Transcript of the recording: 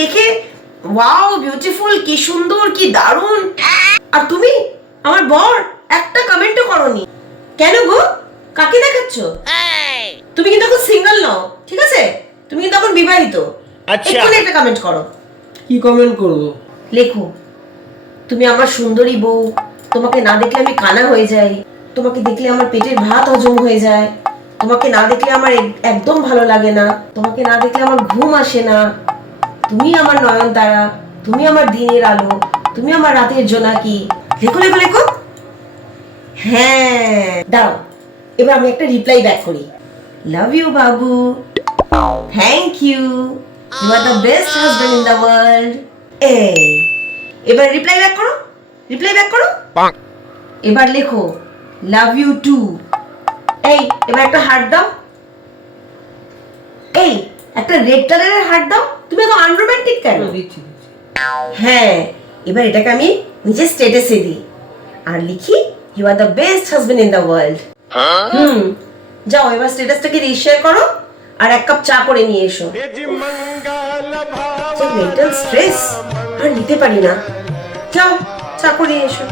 দেখে wow beautiful, কি সুন্দর, কি দারুণ। আর তুমি আমার বর একটা কমেন্টও করোনি কেন গো? কাকে দেখাচ্ছ? তুমি কিন্তু এখন সিঙ্গেল নও, ঠিক আছে? তুমি কিন্তু এখন বিবাহিত। আচ্ছা, এক্ষুনি একটা কমেন্ট করো। কি কমেন্ট করব? লেখো, তুমি আমার সুন্দরী বউ, তোমাকে না দেখলে আমি কানা হয়ে যাই, তোমাকে দেখলে আমার পেটের ভাত হজম হয়ে যায়, তোমাকে না দেখলে আমার একদম ভালো লাগে না, তোমাকে না দেখলে আমার ঘুম আসে না, তুমি আমার নয়নতারা, তুমি আমার দিনের আলো, তুমি আমার রাতের জোনাকি। লেখো লেখো লেখো। হ্যাঁ, দাও, এবার আমি একটা রিপ্লাই ব্যাক করি। লাভ ইউ বাবু, thank you, you are the best husband in the world. এই এবার রিপ্লাই ব্যাক করো, রিপ্লাই ব্যাক করো। এবার লেখো লাভ ইউ টু। এই এবার একটা হার্ট দাও। এই একটা রেড কালারের হার্ট দাও। তুমি এত আনরোম্যান্টিক কেন? দিচ্ছি। হ্যাঁ, এবার এটাকে আমি নিজের স্ট্যাটাসে দিই আর লিখি you are the best husband in the world. যাও এবার স্ট্যাটাসটাকে রিশেয়ার করো আর এক কাপ চা করে নিয়ে এসো। মেন্টাল স্ট্রেস আর নিতে পারি না। যাও চা করে এসো।